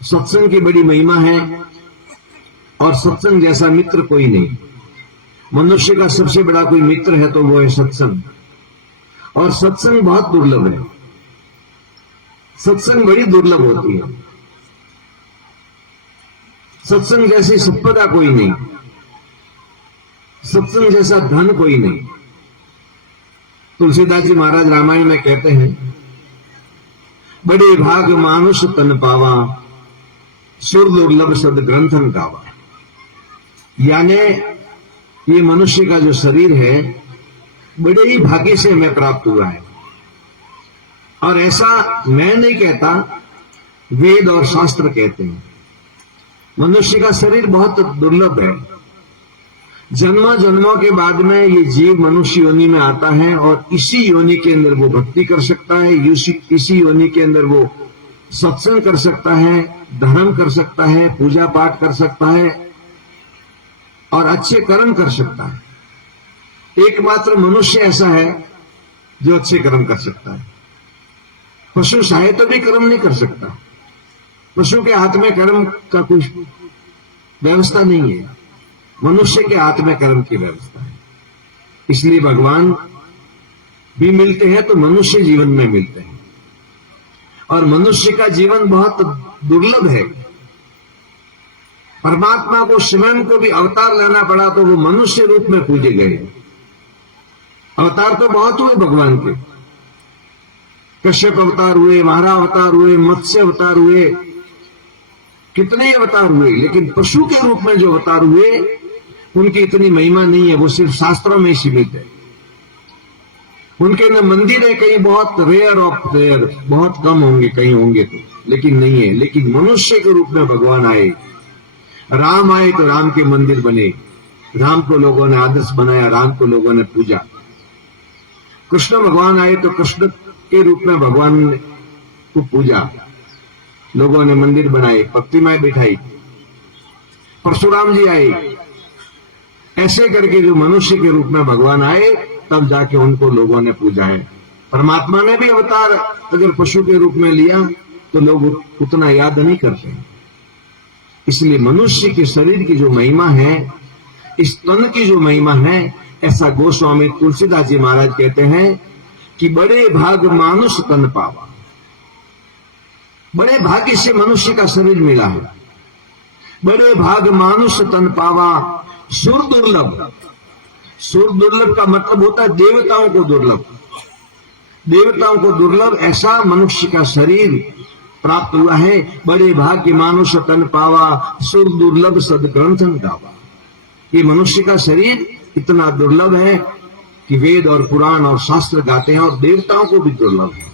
सत्संग की बड़ी महिमा है और सत्संग जैसा मित्र कोई नहीं। मनुष्य का सबसे बड़ा कोई मित्र है तो वो है सत्संग, और सत्संग बहुत दुर्लभ है। सत्संग बड़ी दुर्लभ होती है। सत्संग जैसी संपदा कोई नहीं, सत्संग जैसा धन कोई नहीं। तुलसीदास जी महाराज रामायण में कहते हैं, बड़े भाग मानुष तन पावा, सुर दुर्लभ सद ग्रंथन गावा। यानी ये मनुष्य का जो शरीर है बड़े ही भाग्य से हमें प्राप्त हुआ है। और ऐसा मैं नहीं कहता, वेद और शास्त्र कहते हैं। मनुष्य का शरीर बहुत दुर्लभ है। जन्मों जन्मों के बाद में ये जीव मनुष्य योनि में आता है और इसी योनि के अंदर वो भक्ति कर सकता है, इसी योनि के अंदर वो सत्संग कर सकता है, धर्म कर सकता है, पूजा पाठ कर सकता है और अच्छे कर्म कर सकता है। एकमात्र मनुष्य ऐसा है जो अच्छे कर्म कर सकता है। पशु चाहे तो भी कर्म नहीं कर सकता। पशु के हाथ में कर्म का कुछ व्यवस्था नहीं है, मनुष्य के हाथ में कर्म की व्यवस्था है। इसलिए भगवान भी मिलते हैं तो मनुष्य जीवन में मिलते हैं, और मनुष्य का जीवन बहुत दुर्लभ है। परमात्मा को स्वयं को भी अवतार लेना पड़ा तो वो मनुष्य रूप में पूजे गए। अवतार तो बहुत हुए भगवान के, कश्यप अवतार हुए, महारा अवतार हुए, मत्स्य अवतार हुए, कितने ही अवतार हुए, लेकिन पशु के रूप में जो अवतार हुए उनकी इतनी महिमा नहीं है। वो सिर्फ शास्त्रों में सीमित है। उनके न मंदिर है, कहीं बहुत रेयर ऑफ रेयर, बहुत कम होंगे, कहीं होंगे तो, लेकिन नहीं है। लेकिन मनुष्य के रूप में भगवान आए। राम आए तो राम के मंदिर बने, राम को लोगों ने आदर्श बनाया, राम को लोगों ने पूजा। कृष्ण भगवान आए तो कृष्ण के रूप में भगवान को पूजा, लोगों ने मंदिर बनाए, प्रतिमाएं बिठाई। परशुराम जी आए, ऐसे करके जो मनुष्य के रूप में भगवान आए तब जाके उनको लोगों ने पूजा है। परमात्मा ने भी अवतार अगर पशु के रूप में लिया तो लोग उतना याद नहीं करते। इसलिए मनुष्य के शरीर की जो महिमा है, इस तन की जो महिमा है, ऐसा गोस्वामी तुलसीदास जी महाराज कहते हैं कि बड़े भाग मानुष तन पावा। बड़े भाग्य से मनुष्य का शरीर मिला है। बड़े भाग मानुष तन पावा, सुर दुर्लभ। सुर दुर्लभ का मतलब होता है देवताओं को दुर्लभ। देवताओं को दुर्लभ ऐसा मनुष्य का शरीर प्राप्त हुआ है। बड़े भाग्य मानुष तन पावा, सुर दुर्लभ सद ग्रंथन गावा। ये मनुष्य का शरीर इतना दुर्लभ है कि वेद और पुराण और शास्त्र गाते हैं, और देवताओं को भी दुर्लभ है।